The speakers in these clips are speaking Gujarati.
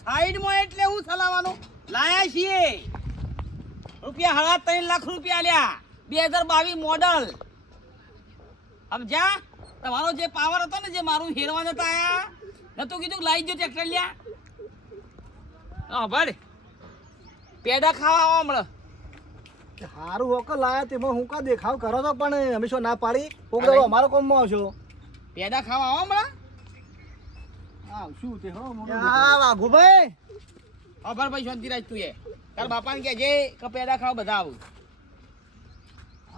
સાઈડમાં એટલે હું ચલાવવાનું લાયા છીએ રૂપિયા 3.5 લાખ રૂપિયા લ્યા 2022 મોડલ સમજ્યા તમારો જે પાવર હતો ને જે મારું હેરવા નતા આયા નતું કીધું લાવી જો ટ્રેક્ટર લ્યા હા ભાઈ પેડા ખાવા આવો હમણાં હારું હોક લાયા તેમાં હું કા દેખાવ કરો તો પણ અમે શું ના પાડી કોક દાડો અમારો કોમમાં આવશો પેડા ખાવા આવો હમણાં આવશું તે હો આ વાઘુભાઈ અભર ભાઈ શાંતિ રાખ તું એ તાર બાપાને કે જે પેડા ખાવા બધા આવું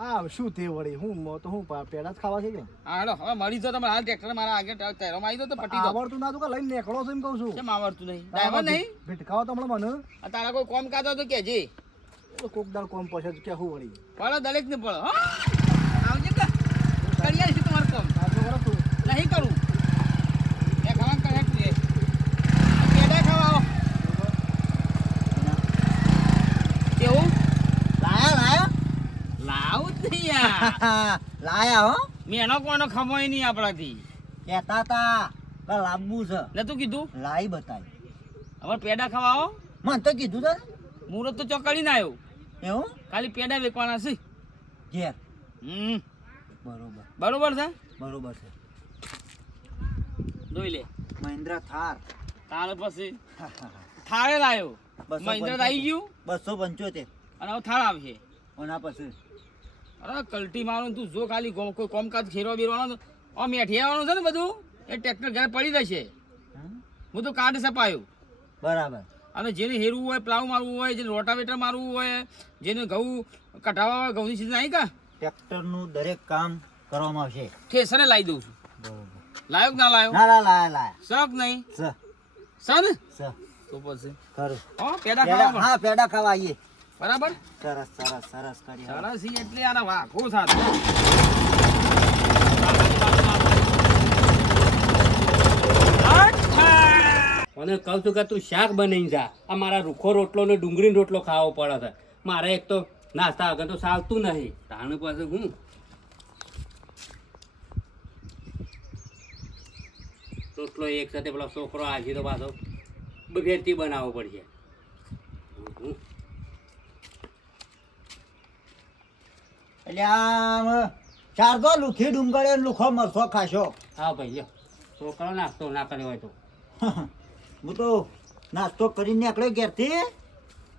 આવશું તે વળી હું તો હું પેડા જ ખાવા છે કે હા હેડો હવે મળી જો તમે હાલ ટ્રેક્ટર મારા આગળ તૈયાર આવી દો તો પટી દો આવડતું ના તો લઈને નીકળો છો એમ કહું છું કેમ આવડતું નહીં ડ્રાઈવર નહીં ભટકાવો તો હમણાં મને તારા કોઈ કોમ કાઢો તો કે જે કોક દાડ કોમ પછી કે હું વળી પડો દરેક ને પડો હા આવજે કે કરિયા છે તમારું કામ આજો કરો તું નહીં કરું એ ખાવા કરે તું એ પેડા ખાવા કેવું લાયા લાવું જ નહીં યાર લાયા હો મેનો કોઈનો ખમોય નહીં આપણાથી કહેતા તા કે લાંબુ છે નતું કીધું લાઈ બતાવી હવે પેડા ખાવા આવો મને તો કીધું છે મુહૂર્ત તો ચોકડી ના આવ્યો એવું ખાલી પેડા વેચવાના છે ઘેર બરોબર બરોબર છે બરોબર છે જોઈ લે મહિન્દ્રા થાર તારે પછી થાળે લાવ્યો મહિન્દ્રા આવી ગયું 275 અને હવે થાળ આવશે ઓના પછી અરે કલટી મારું તું જો ખાલી કોઈ કોમકાજ ખેરવા બેરવાનો મેઠી આવવાનું છે ને બધું એ ટ્રેક્ટર ઘરે પડી રહેશે હું તો કાર્ડ સપાયું બરાબર અને જેને હેરવું હોય પ્લાવ મારવું હોય જેને રોટાવેટર મારવું હોય જેને ઘઉં કઢાવવા હોય ઘઉંની સીઝન આવી કા ટ્રેક્ટરનું દરેક કામ કરવામાં આવશે ઠેસરે લાવી દઉં છું બરોબર લાયો કે ના લાયો ના ના લાયા શક નહીં સ સન સ તો પછી ખરું હા પેડા ખાવા હા પેડા ખાવા આવીએ બરાબર સરસ સરસ સરસ કરી સરસ ઈ એટલે આના વાઘો સાથે અને કહું છું કે તું શાક બનાવી જા આ મારા રૂખો રોટલો ને ડુંગળી રોટલો ખાવો પડે છે મારે એક તો નાસ્તા વગર તો ચાલતું નહીં તાણ પાસે હું રોટલો એક સાથે પેલો છોકરો આજી તો પાછો બફેરથી બનાવવો પડશે એટલે આમ ચાર તો લુખી ડુંગળી અને લુખો મરસો ખાશો હા ભાઈ લ્યો છોકરો નાસ્તો ના કર્યો હોય તો હું તો નાસ્તો કરીને નીકળ્યો ઘેરથી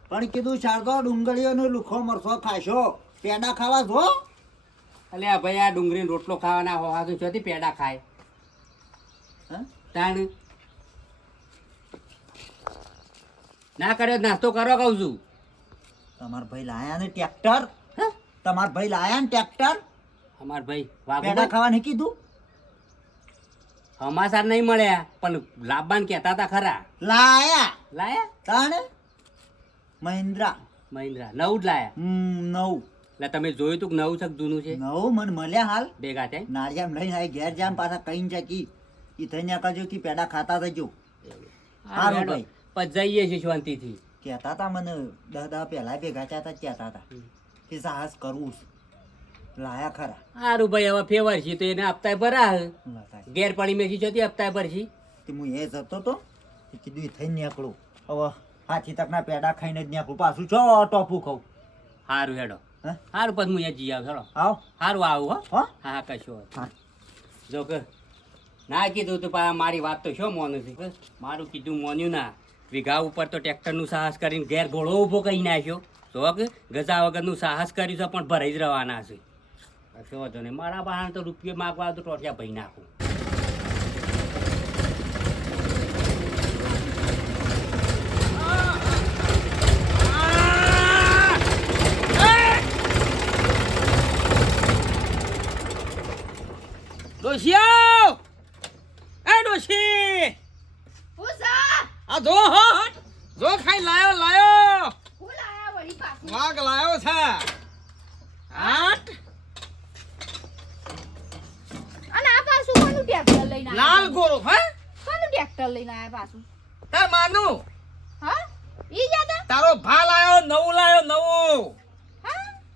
પણ કીધું ચાર તો ડુંગળીઓનો લુખો મરસો ખાશો પેડા ખાવા છો એટલે આ ભાઈ આ ડુંગળી રોટલો ખાવાના હોવા તો ચોથી પેડા ખાય તાણ ના કર્યો નાસ્તો કરવા કહું છું તમાર ભાઈ લાયા ને ટ્રેક્ટર તમાર ભાઈ લાયા ને ટ્રેક્ટર અમાર ભાઈ પેડા વાઘો ખાવા નહીં કીધું સમાચાર નહીં મળ્યા પણ લાભવાન કહેતા હતા ખરા લાયા લાયા તાણે મહિન્દ્રા મહિન્દ્રા નવું જ લાયા નવ એટલે તમે જોયું તું કે નવું છે કે જૂનું છે નવ મને મળ્યા હાલ ભેગા થાય નાળિયામ લઈને આવી ઘેર જામ પાછા કઈ જકી ઈ થઈને કાજો કે પેડા ખાતા થજો સારું ભાઈ પછી જઈએ છીએ શાંતિથી કહેતા હતા મને દાદા પહેલા ભેગા ચાતા કહેતા હતા કે સાહસ કરવું છે લાયા ખરા સારું ભાઈ હવે ફેવર છે તો એને આપતા ભરા લતાય. ઘેર પડી મેથી જતી આપતા ભરશી તે હું એ જતો તો એ કીધું ઈ થઈને નીકળું હવે હાથી તકના પેડા ખાઈને જ નીકળું પાછું છો ટોપું ખાઉં સારું હેડો હે સારું પછી હું અહીંયા જઈ આવું હેડો આવ સારું આવું હો હો હા હા કશું વાંધો હા નહીં. જો કે ના કીધું તો પા મારી વાત તો શું મોનું છે મારું કીધું મોન્યું ના વીઘા ઉપર તો ટ્રેક્ટરનું સાહસ કરીને ઘેર ઘોડો ઊભો કરી નાખ્યો તો કે ગજા વગરનું સાહસ કર્યું છે પણ ભરાઈ જ રહેવાના છે કશો વાંધો નહીં મારા બહાર તો રૂપિયો માગવા તો ટોટિયા ભરી નાખું ડોશિયો એ ડોશી આ જો હો જો ખાઈ લાયો વાઘ લાયો છે આટ લાલ ગોરો હે તાર માનું તારો ભા લાયો નવું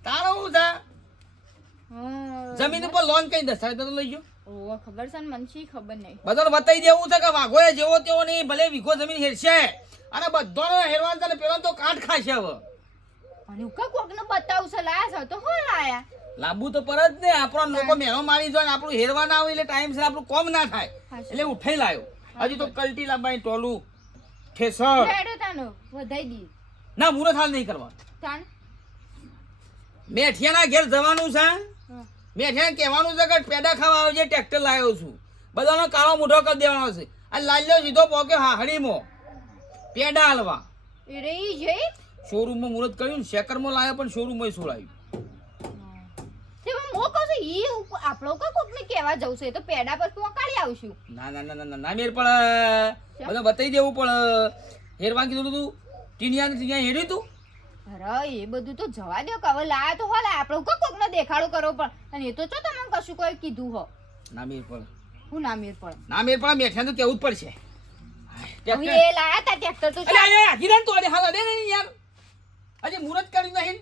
તારો હું છે જમીન ઉપર લોન કઈ દસ્તાવેજ તો લઈ ગયો ઓવા ખબર છે ને મને શી ખબર નહીં. બધાને બતાવી દેવું છે કે વાઘોએ જેવો તેવો નહીં, ભલે વીઘો જમીન હેરશે અને બધાને હેરવાન છે ને પેલો તો કાટ ખાશે હવે. અને ઉકા કોકને બતાવશે લાયા છે તો હો લાયા. લાંબુ તો પર જ ને આપણો લોકો મેળો મારી જાય ને આપણું હેરવા ના આવે એટલે ટાઈમ છે આપણું કોમ ના થાય એટલે ઉઠાઈ લાયો. હજી તો કલટી લાવવાની ટોલું ઠેસર હેડો તાનો વધાઈ દી. ના મુરત હાલ નહીં કરવા. તાન મેઠિયાના ઘેર જવાનું છે. હા. મેઠિયાને કહેવાનું છે કે પેડા ખાવા આવજે, ટ્રેક્ટર લાવ્યો છું. બધાનો કાળો મોઢો કરી દેવાનો છે. આ લાલ્યો સીધો પોકે હાહડીમાં પેડા હાલવા. એ રહી જઈ શોરૂમમાં મુહૂર્ત કર્યું ને શેકરમાં લાવ્યો પણ શોરૂમમાં સોળાયું. તે મો કહું છું ઈ આપણો કા કોકને કહેવા જવું છે તો પેડા પર પહોંચાડી આવશું. ના ના ના ના ના મેર પણ બધા બતાવી દેવું પણ હેરવા કીધું તું ટીનિયા હેર્યું તું. અરે એ બધું તો જવા દો કે હવે લાયા તો હોલા આપણો કા કોકનો દેખાડો કરવો પણ અને એ તો ચો તમને કશું કોઈ કીધું હો. ના મેર પણ હું ના મેર પડે. ના મેર પણ મેઠિયા તો કેવું જ પડશે. હવે એ લાયા તા ટ્રેક્ટર તો અરે અરે આખી રાત તો અરે હાલ અડે નહીં યાર. હજી મુહૂર્ત કર્યું નહીં.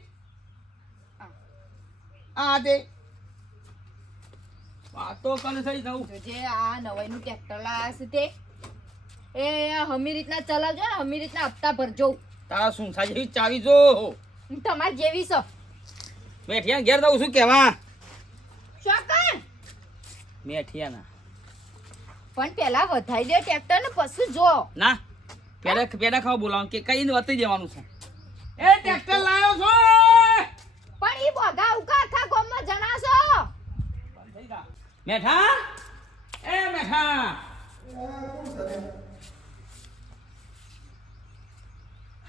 આ દે વાતો કને થઈ જવું. જે આ નવાઈનું ટ્રેક્ટર લાયા છે તે એ હમી રીતના ચલાવજો ને હમી રીતના હપ્તા ભરજો. તારા શું સાજી ચાવી જો તમારે જેવી છો મેઠિયા ઘેર દઉં શું કેવા ચોકન મેઠિયાના પણ પેલા વધાઈ દે ટ્રેક્ટર ને પછી જો. ના પેડા પેડા ખાવા બોલાવ કે કઈ વતી દેવાનું છે. એ ટ્રેક્ટર લાવ્યો છો પણ ઈ બોગા ઉકા આખા ગામમાં જણાશો. મેઠા એ મેઠા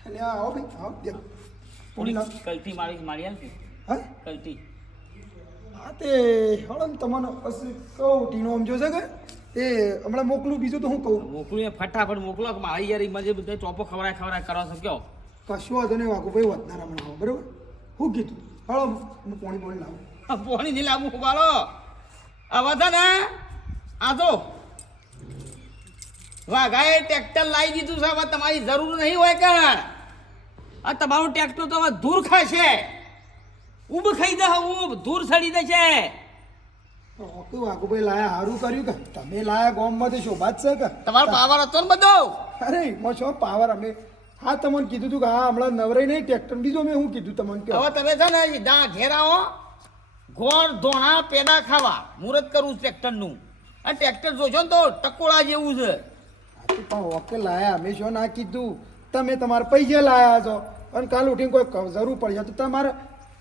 એટલે આવો ભાઈ આવો બે થોડી કલતી મારી હાલ હા કલતી. હા તે હળમ તમને પછી કહું ટીનો આમ જોશે કે એ હમણાં મોકલું બીજું તો હું કહું મોકલું ફટાફટ મોકલો કે મારી યાર મજે બધા ચોપો ખવડાય કરો છો કયો. કશું વાંધો નહીં વાગુ ભાઈ વધનાર હમણાં આવો બરાબર હું કીધું હળમ હું પોણી લાવું પોણી નહીં લાવવું ઉભારો હવે છે ને આ તો વાઘાએ ટ્રેક્ટર લાવી દીધું છે. હવે તમારી જરૂર નહીં હોય કે આ તમારું ટ્રેક્ટર તો હવે ધૂળ ખાશે. ઊભ ખાઈ દે ઊભ ધૂળ સડી દેશે. ઓકે વાગુ ભાઈ લાયા સારું કર્યું કે તમે લાયા ગામમાંથી શોભા જ છે કે તમારો પાવર હતો ને બધો. અરે એમાં શું પાવર અમે હા તમને કીધું હતું કે હા હમણાં નવરાઈ નહીં ટ્રેક્ટર બીજું મેં શું કીધું તમને કે હવે તમે છે ને સીધા ઘેર આવો ગોળ ધોણા પેડા ખાવા મુહૂર્ત કરવું ટ્રેક્ટરનું. આ ટ્રેક્ટર જોશો ને તો ટકોળા જેવું છે. પણ ઓકે લાયા અમે શું ના કીધું તમે તમારા પૈસા લાયા છો અને કાલ ઉઠીને કોઈ જરૂર પડશે તો તમારે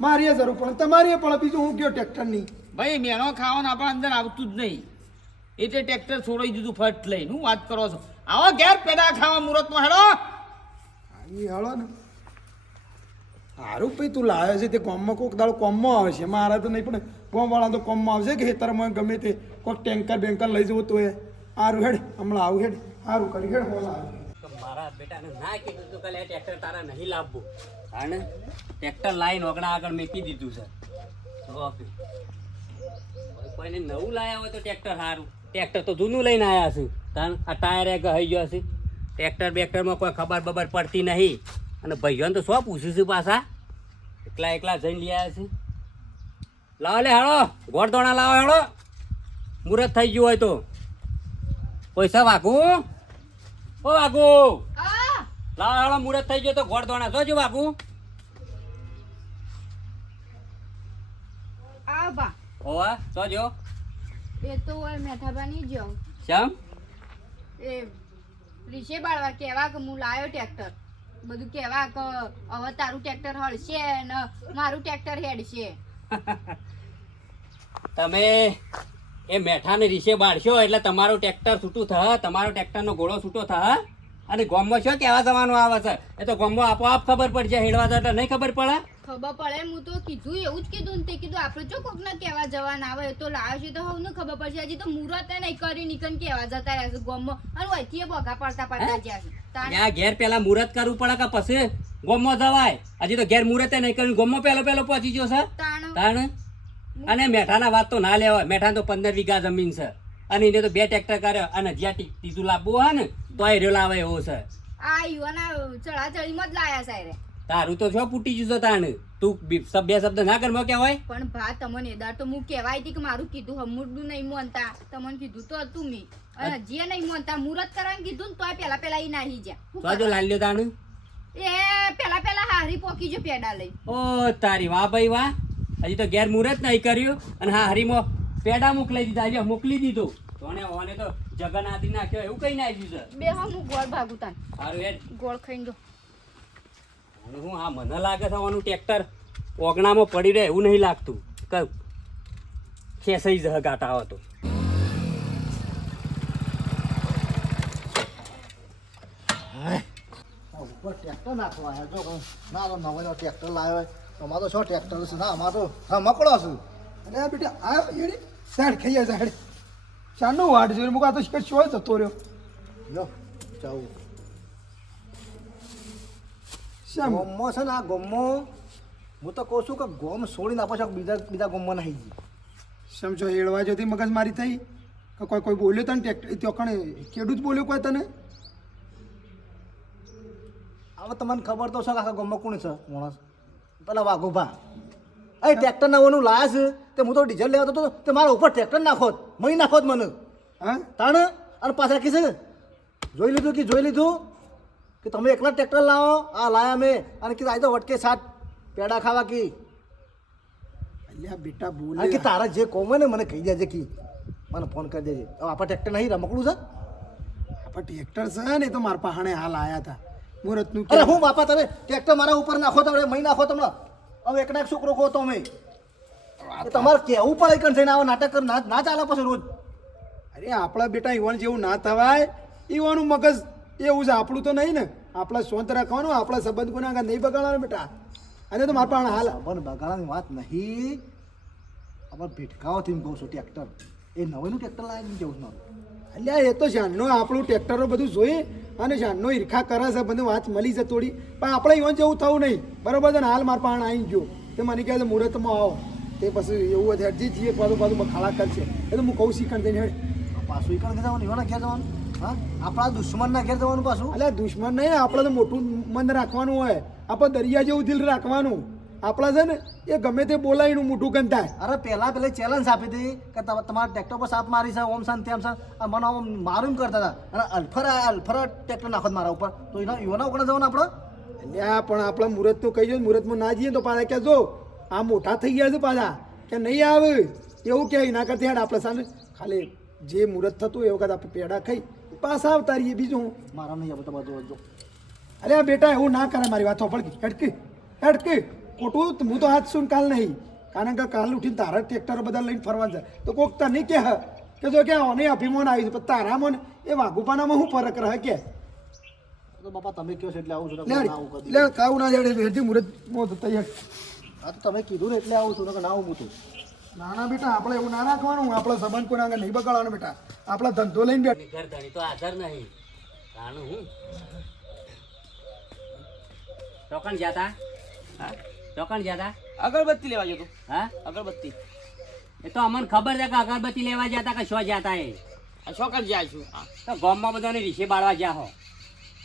મારી જરૂર પડે તમારી પણ બીજું હું કયો ટ્રેક્ટરની ભાઈ મેણો ખાવાનું આપણા અંદર આવતું જ નહીં એટલે ટ્રેક્ટર છોડાઈ દીધું ફટ લઈને. હું વાત કરો છો આવો ઘેર પેડા ખાવા મુહૂર્તમાં હેડો. એ હળો ને સારું ભાઈ તું લાવ્યો છે તે કોમમાં કોઈક દાડો કોમમાં આવે છે મારા તો નહીં પણ કોમવાળા તો કોમમાં આવશે કે ખેતરમાં ગમે તે કોઈક ટેન્કર બેન્કર લઈ જવું તો એ સારું હેડ હમણાં આવું હેડ સારું કરી હેડ હોલા તો મારા બેટાને ના કીધું તું કે લે ટ્રેક્ટર તારા નહીં લાવવું કારણ ટ્રેક્ટર લાઈન ઓગણા આગળ મેકી દીધું છે. ઓકે કોઈને નવું લાયા હોય તો ટ્રેક્ટર સારું. ટ્રેક્ટર તો જૂનું લઈને આવ્યા છે કારણ આ ટાયર એક હઈ ગયો છે. ટ્રેક્ટર બેક્ટરમાં કોઈ ખબર બબર પડતી નહીં અને ભાઈઓને તો શું પૂછ્યું છું પાછા એકલા એકલા જઈને લઈ આવ્યા છે. લાવો લે હાલો ગોળદોણા લાવો હેડો મુહૂર્ત થઈ ગયું હોય તો પૈસા વાગુ ઓ વાગુ આ લાવો હેડો મુહૂર્ત થઈ ગયો તો ગોળદોણા જોજો વાગુ આ બા ઓવા જોજો એ તો ઓય મેઠાબાની જો શ્યામ એ રીશે બાળવા કેવા કે હું લાયો ટ્રેક્ટર બધું કેવા કે હવે તારું ટ્રેક્ટર હળશે ને મારું ટ્રેક્ટર હેડશે. તમે એ મેઠાને રીસે બાળશો એટલે તમારું ટ્રેક્ટર છૂટું થશે તમારો ટ્રેક્ટરનો ઘોડો છૂટો થશે અને ગામમાં શું કહેવા જવાનું આવે છે એ તો ગામમાં આપોઆપ ખબર પડશે હેડવા જતા નહીં ખબર પડે. ખબર પડે હું તો કીધું એવું જ કીધું ને તે કીધું આપણે જો કોકને કહેવા જવાના આવે એ તો લાવ્યો છે તો હવને ખબર પડશે. હજી તો મુહૂર્ત નહીં કરી નીકળ કહેવા જતા રહેશે ગામમાં અને વહીથી ભોગા પડતા પડતા જ્યાં છે ત્યાં ઘેર પેલા મુહૂર્ત કરવું પડે કે પછી ગામમાં જવાય. હજી તો ઘેર મુહૂર્તે નહીં કર્યું ગામમાં પહેલો પહોંચી ગયો છે તાણ તાણ અને મેઠાના વાત તો ના લેવાય. મેઠા તો 15 વીઘા જમીન છે અને એને તો 2 ટ્રેક્ટર કર્યો અને જ્યાં ત્રીજું લાવવું હોય ને તો એ લાવે એવો છે. આ યુવાના ચડાચડીમાં જ લાયા સાહેબ તારું તો છો પૂટી જુસો તાણ તું બે શબ્દ ના કરવા કહેવાય પણ ભા તમને એદાર તો હું કહેવાય હતી કે મારું કીધું હમુરડું નહીં મોનતા તમને કીધું તો હતું મેં અને જે નહીં મોનતા મુહૂર્ત કરવાનું કીધું ને તોય પેલા ઈ નાહી તો જો લાલ્યો તાણ એ પેલા હારી પોકી જો પેડા લઈ ઓ તારી વાહ ભાઈ વાહ હજી તો ઘેર મુહૂર્ત નહીં કર્યું અને હા હરીમાં પેડા મોકલાઈ દીધા આજે મોકલી દીધો ઓને તો જગન્નાથી નાખ્યો એવું કઈ નાખ્યું છે બે હું ગોળ ભાગું તાન સારું હેડ ગોળ ખાઈને જો હું હા મને લાગે છે આનું ટ્રેક્ટર ઓગણામાં પડી રહે એવું નહીં લાગતું કયું ખેસાઈ જહ ગાટા આવે તો ઉપર ટ્રેક્ટર નાખવા આવ્યા જો ના તો નવો ટ્રેક્ટર લાવ્યો હોય અમારો તો શું ટ્રેક્ટર છે ના અમારો તો મકડો છું અરે બેટા આ એડી સાઈડ ખાઈ જાય સાઈડ ચાંદો વાટ જોઈને મુકા તો શિખર શોય જતો રહ્યો લો જાઉં શ્યામ ગોમમાં છે ને આ ગોમમાં હું તો કહું છું કે ગોમ છોડીને આપો છો બીજા ગોમમાં નહીં ગઈ સમજો એળવા જોતી મગજ મારી થઈ કે કોઈ બોલ્યો તને ટ્રેક્ટર તો કણે ખેડૂત બોલ્યો કોઈ તને હવે તમને ખબર તો છે કે આખા ગોમમાં કોણ છે માણસ પેલા વાઘોભા એ ટ્રેક્ટર નવાનું લાયા છે તે હું તો ડીઝલ લેવા તો તે મારા ઉપર ટ્રેક્ટર નાખોત મહી નાખોત મને હા તાણ અને પાછા કીધે જોઈ લીધું કે તમે એકલા ટ્રેક્ટર લાવો આ લાયા મેં અને કીધું આજે તો વટકે સાત પેડા ખાવા કી અલ્યા બેટા અને બોલે કે તારા જે કોમ હોય ને મને કહી દેજે કી મને ફોન કરી દેજે હવે આપણા ટ્રેક્ટર નહીં રમકડું છે આપા ટ્રેક્ટર છે ને તો મારા પહાણે હાલ આયા હતા મુહૂર્તનું અરે હું બાપા તમે ટ્રેક્ટર મારા ઉપર નાખો તમે મહી નાખો તમને હવે એકના એક છોકરો ખો તમે તમારે કેવું પડે કણ થઈને આવા નાટક ના ચાલે પછી રોજ અરે આપણા બેટા ઈવન જેવું ના થવાય ઈવાનું મગજ એવું છે આપણું તો નહીં ને આપણા સ્વંત રાખવાનું આપણા સંબંધ કોના આગળ નહીં બગાડવાનું બેટા અને તો મારા પાસે હાલ પણ બગાડવાની વાત નહીં અમારે ભેટકાઓથી કહું છું ટ્રેક્ટર એ નવેનું ટ્રેક્ટર લાવી જવું છું અલ્યા એ તો શાનનો આપણું ટ્રેક્ટરો બધું જોઈએ અને શાનનો ઈર્ખા કરે છે બધું વાત મળી છે થોડી પણ આપણે ઈવન જેવું થવું નહીં બરોબર છે ને હાલ મારા પાસે આવી ગયો તે મને કહે છે મુહૂર્તમાં આવો તે પછી એવું હોય હજી જઈએ પાછું ખાડા કરશે એ તો હું કહું શીખણ દઈને હેડ પાછું ઈકણ ઘેર જવાનું એવાના ઘેર જવાનું હા આપણા દુશ્મનના ઘેર જવાનું પાછું અલ્યા દુશ્મન નહીં આપણે તો મોટું મન રાખવાનું હોય આપણે દરિયા જેવું દિલ રાખવાનું આપણા છે ને એ ગમે તે બોલાવીનું મોટું ગંધાય અરે પેલા ચેલેન્જ આપી હતી કે તમારા ટ્રેક્ટર પર સાપ મારી છે ઓમ સાન તેમ સાન મને આમ મારું કરતા હતા અને અલ્ફર ટ્રેક્ટર નાખો મારા ઉપર તો એના ઉપર જવાનું આપણે અલ્યા પણ આપણે મુહૂર્ત તો કહી જો મુહૂર્તમાં ના જઈએ તો પાછા કે જો આ મોટા થઈ ગયા છે પાછા કે નહીં આવે એવું કે ના કરતી હેડ આપણે સામે ખાલી જે મુહૂર્ત થતું એ વખત આપણે પેડા ખાઈ પાછા આવતા રહીએ બીજું મારા નહીં આવે તો બધું જો અરે બેટા એવું ના કરે મારી વાત પડકી હેડકી ખોટું હું તો હાથ સુન કાલ નહીં કારણ કે કાલ ઉઠીને તારા ટ્રેક્ટરો બધા લઈને ફરવા જાય તો કોક તને કે જો કે આને અભિમાન આવી છે પણ તારામાં એ વાઘુપાનામાં શું ફરક રહે કે તો બાપા તમે કહો છો એટલે આવું છું આવું કરી લે કાવું ના જાડે હેઠી મુહૂર્ત મોત તૈયાર હા તો તમે કીધું ને એટલે આવું છું ને ના આવું છું નાના બેટા આપણે એવું ના રાખવાનું આપણે સંબંધ કોના આગળ નહીં બગાડવાનો બેટા આપણા ધંધો લઈને બેઠ ઘર ધણી તો હાજર નહીં તાનું હું ચોકણ જાતા હા ચોકણ જાતા અગરબત્તી લેવા જતો હા અગરબત્તી એ તો અમને ખબર છે કે અગરબત્તી લેવા જતા કે શું જતા એ આ છોકર જાય છું હા. તો ગામમાં બધાને રીસે બાળવા જ્યાં હો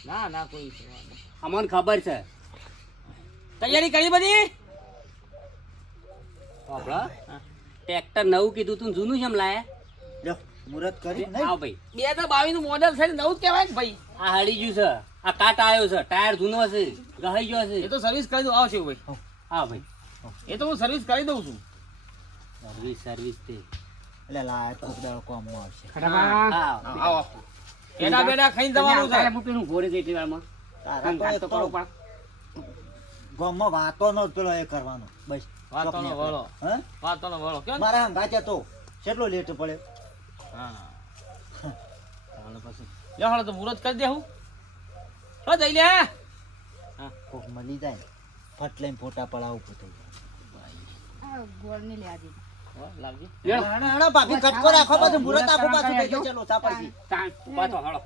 ના કોઈ સેવા નહીં. અમને ખબર છે તૈયારી કરી બધી આપણો ટ્રેક્ટર નવું કીધું તું જૂનું જેમ લાયા લ્યો મુહૂર્ત કરી આવ ભાઈ 2022 નું મોડેલ છે ને નવું જ કહેવાય ને ભાઈ આ હળી ગયું છે આ કાટ આવ્યો છે ટાયર જૂનો છે ગહાઈ ગયો છે એ તો સર્વિસ કરી દઉં આવશે ભાઈ હા ભાઈ એ તો હું સર્વિસ કરી દઉં છું સર્વિસ તે એટલે લાય કોક દાડો કોમ આવશે હા આવો બેડા બેડા ખાઈને જવાનું છે પેલું ઘોડે છે એટલી વારમાં તારા તો એ તો ગામમાં વાતો નો પેલો એ કરવાનો બસ વાતોનો વળો હે વાતોનો વળો કેમ મારા હંગાચે તો કેટલો લેટ પડ્યો હા હાલો પછી લે હાલો તો મુહૂર્ત કરી દેવું હો જઈ લે કોક મળી જાય ફટ લઈને ફોટા પડાવું પૂછે આ ગોળ ને લેવા દીધું લાવજી ભાભી કટકો રાખો પાછું મુહૂર્ત આપો પાછું કઈ દે ચલો ચા પડી પાછો હાલો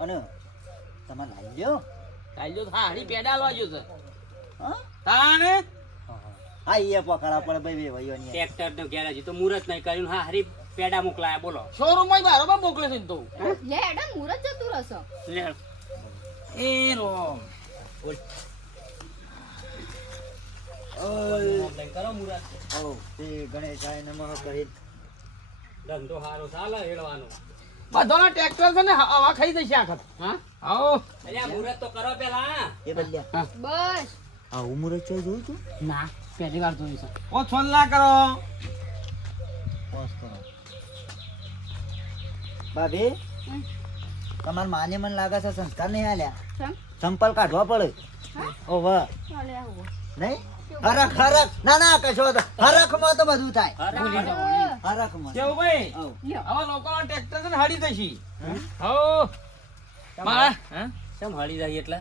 અને તમે લાવી લ્યો કાલ્યો તો હા હરી પેડા લવા ગયો છે હા તાને હા એ પકડા પડે ભાઈ બે ભાઈઓની ટ્રેક્ટર નો ગેરેજ તો મુહૂર્ત નહીં કર્યું હા હરી પેડા મોકલાયા બોલો શોરૂમ માં બરાબર મોકલે છે ને તો લે એડા મુહૂર્ત જતું રહેશે લે એ રોમ લઈને કરો મુરત. ઓ તે ગણેશાય નમઃ કરી ધંધો સારો ચાલે હેડવાનો. બધાના ટ્રેક્ટર છે ને હવા ખાઈ જશે આખત. હા આવો અલ્યા મુરત તો કરો પેલા. એ બદલ્યા બસ આ ઉમર જ જોયું તું ના પહેલી વાર જોયું છે. ઓ છોલ ના કરો. પોસ કરો ભાભી હમ. તમાર માને મને લાગે છે સંસ્કાર નહીં આલ્યા ચમ સંપલ કાઢવા પડે હા? ઓ વાહ ચાલે આવો નહીં હરખ હરખ ના ના કશો તો હરખમાં તો બધું થાય હા. હરખમાં કેવું ભાઈ આવ. લ્યો. આવા લોકોના ટ્રેક્ટર છે ને હળી જશે. હો મારા હા કેમ હળી જાય એટલે?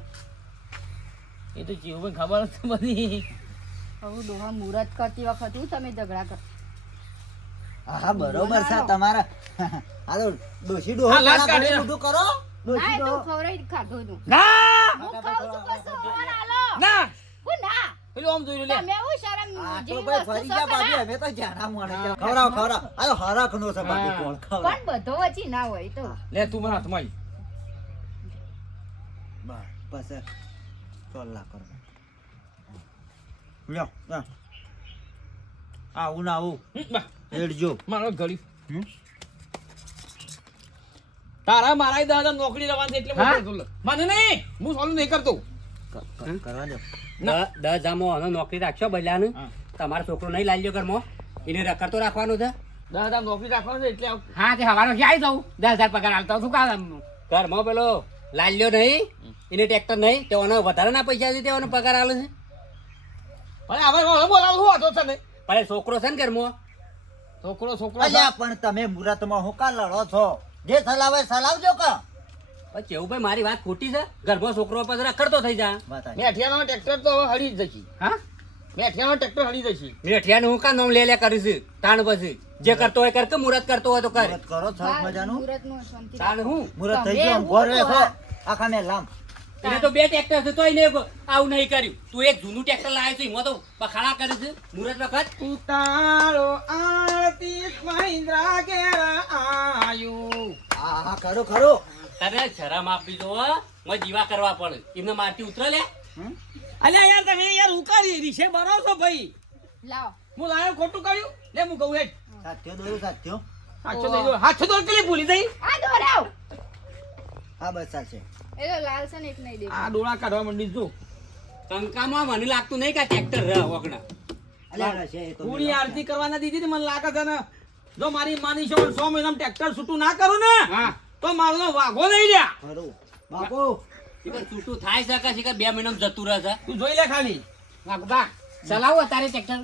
એ તો કેવું ભાઈ ખબર જ બધી. હવે ડોહા મુહૂર્ત કરતી વખત હું તમે ઝઘડા કર હા બરોબર છે તમારા આ તો ડોશી ડોહો હા, લાજ ઘણા કાઢી ઘણી ઊંધું કરો ના ડોશી એ તો ડોહો ખવડાવી ખાધો તું ના હું ખાઉં છું કશું ફોન આલો ના હું ના પેલું આમ જોઈ લે. તમે હું શરમ આ તો જેવી ભાઈ વસ્તુ ફરી છો ગયા ભાભી ખરા? હવે તો જાણા મોણે છે. ખવડાવ ખવડાવ આ તો હરખ નો છે ભાભી હા. કોણ ખવડાવ પણ બધો વચ્ચે ના હોય તો લે તું મને હાથમાં બસ પછી ચોલ્લા કરો લ્યો લ્યો. આવું ના આવું હેડજો મારો ગળી હમ? તારા મારા દાદા નોકરી રવાની એટલે હા? મોકલું છું. મને નહીં હું સોલું નહીં કરતો. કરવા દો દસ જામો નોકરી રાખશો બલ્યાનું. હા. તમારો છોકરો નહીં લાલ્યો ઘરમાં એને રખડતો રાખવાનો છે. દાદા નોકરી રાખવાનું છે એટલે હા તે હવાનો ક્યાં આવી જાઉં 10,000 પગાર હાલતો શું કામ ઘરમાં પેલો લાલ્યો નહીં એને ટ્રેક્ટર નહીં તેઓને વધારાના પૈસા છે તેઓને પગાર આલે છે. અને હવે બોલાવું શું હતો છે ને પણ એ છોકરો છે ને ઘરમાં છોકરો અલ્યા પણ તમે મુહૂર્તમાં હું કા લડો છો જે ચલાવે ચલાવજો કા પછી ચેવુભાઈ મારી વાત ખોટી છે ઘરમાં છોકરો પછી રખડતો થઈ જા. વાત આવી. મેઠિયાનો ટ્રેક્ટર તો હવે હળી જ જશે. હા મેઠિયાનો ટ્રેક્ટર હળી જશે. મેઠિયાનું હું કા નામ લે કરીશ તાણ પછી જે કરતો હોય કર કે મુહૂર્ત કરતો હોય તો કર. મુહૂર્ત કરો સરસ મજાનું મુહૂર્તનું શાંતિ તાણ હું મુહૂર્ત થઈ તમે ગયું હું ઘર કહો? રેખો આખા મેં લામ એને તો બે ટ્રેક્ટર છે તોય નહીં આવું નહીં કર્યું. તું એક જૂનું ટ્રેક્ટર લાવ્યો છે એમાં તો બખાડા કરે છે મુહૂર્ત વખત. ઉતારો આરતી મહિન્દ્રા ઘેર આયું. હા હા ખરો ખરો તને શરમ આપી દો મેં જીવા કરવા પડે એમને મારતી ઉતરે લે. અલ્યા યાર તમે યાર ઉકાળી રીશે બરો છો ભાઈ. લાવો હું લાયો ખોટું કર્યું લે હું કહું હેઠ. સાથ્યો દોરું સાથ્યો હાથો દઈ દો હાથો દો પેલી ભૂલી જઈ. આ દોરાવ હા બસ ચાલશે એ તો લાલ છે ને એક નહીં દે આ ડોળા કાઢવા માંડી જો. કંકામાં મને લાગતું નહીં કે આ ટ્રેક્ટર રહે વગણા. અલ્યા રહેશે એ તો પૂરી આરતી કરવાના દીધી ને મને લાગે છે ને જો મારી માની છો 100 મહિનામાં ટ્રેક્ટર છૂટું ના કરું ને હા તો મારો વાઘો નહીં લ્યા. ખરું બાપુ એ તો છૂટું થાય શકે છે કે 2 મહિનામાં જતું રહે છે. તું જોઈ લે ખાલી વાગુબા ચલાવો અત્યારે ટ્રેક્ટર.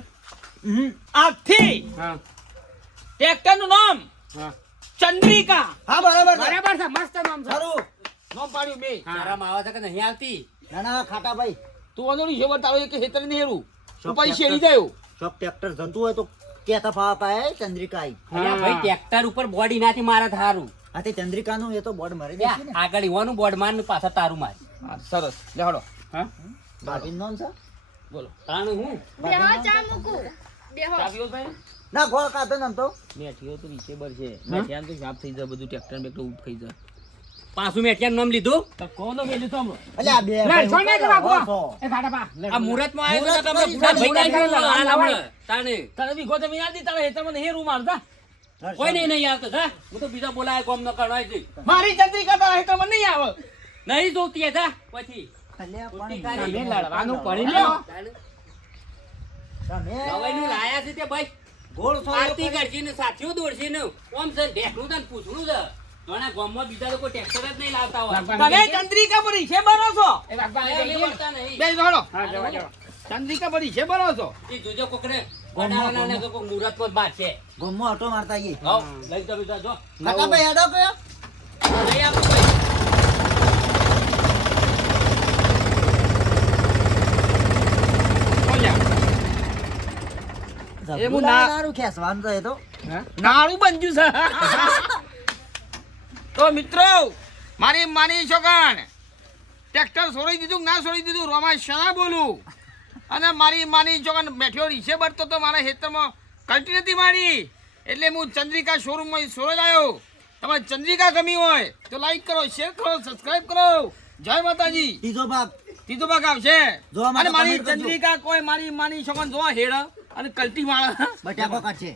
આજથી હા ટ્રેક્ટર નું નામ હા ચંદ્રિકા. હા બરાબર છે. બરાબર છે મસ્ત નામ છે. ખરું નામ પાડ્યું બે. શરમ આવે છે કે નહીં આવતી. ના ના ખાટા ભાઈ તું વાંધો હિસાબ તારો એક હેતર નહીં હેરું શોપ તું પૈસા ટ્રેક્ટર. હેરી જાયો. શોપ ટ્રેક્ટર જતું હોય તો કેતા ફાવા પાય ચંદ્રિકા આઈ અલ્યા ભાઈ ટ્રેક્ટર ઉપર બોડી નાથી મારે થારું. આ તે ચંદ્રિકાનું એ તો બોર્ડ મરી જશે ને આગળ ઈવાનું બોર્ડ માર ને પાછા તારું માર. હા, સરસ લે હળો હા બાપીનું નામ છે બોલો તાણ હું બેહો ચા મૂકું બેહો ચાવીઓ ભાઈ ના ગોળ કાઢો ને આમ તો મેઠિયો તો રીચેબર છે મેઠિયાને તો સાફ થઈ જાય બધું ટ્રેક્ટર બેક્ટર ઉપ થઈ જાય પાછું મેઠિયાનું નામ લીધું. તો કોનો મેલ્યું તો હમણાં? અલ્યા આ બે ભાઈ હું કા લડો છો? આ મુહૂર્તમાં આવ્યો તો મુહૂર્ત તમે કરી બુઢા છે. ભાઈ કાઢી હાલ હમણાં. તાણે તને બી ગોતે મિનાર દી તારા હેતરમાં હેરું મારતા કોઈ નહીં આવતો જા. હું તો બીજા બોલાય કોમ ન કરવાય છે. મારી ચંદ્રિકા તારા હેતરમાં નહીં આવે. નહીં જોતી જા પછી. અલ્યા ખોટી પણ તારી. તમે લડવાનું પડી લ્યો. તાણે તમે નવાઈનું લાયા છે તે ભાઈ. ગોળ છો આરતી કરશે ને સાથીઓ દોડશે ને ઓમ છે ઢેકણું છે ને પૂછડું છે. ઘણા ગામમાં બીજા લોકો ટ્રેક્ટર જ નહીં લાવતા હોય. તમે ચંદ્રિકા પર રીછે બરો છો એ બોલતા નહીં. બે હળો ચંદ્રિકા પર રીછે બરો છો એ જોજો કોકને બનાવવાના ને કોક મુહૂર્તમાં જ બાદ છે. ગમો ઓટો મારતા આઈએ હાવ, લઈ તમે જા, જો. કાકા ભાઈ હેડો કયો લઈ આપો ભાઈ. એવું ના- સારું ખેસવાનું તો એ તો નાળું બનજ્યું છે તો મિત્રો મારી માની છોકણ ટ્રેક્ટર છોડી દીધું કે ના છોડી દીધું રોમા શણા બોલું અને મારી માની છોકણ મેઠ્યો રીસે બરતો તો મારા ખેતરમાં કલ્ટી નથી મારી એટલે હું ચંદ્રિકા શોરૂમમાં સોરો લાવ્યો. તમારે ચંદ્રિકા ગમી હોય તો લાઈક કરો, શેર કરો, સબસ્ક્રાઈબ કરો. જય માતાજી. ત્રીજો ભાગ જીતુભા આવશે જોવા માટે અને મારી comment કરજો. ચંદ્રિકા કોઈ મારી માની છોકન જોવા હેડ અને કલ્ટી માળા બટાકો કાઢશે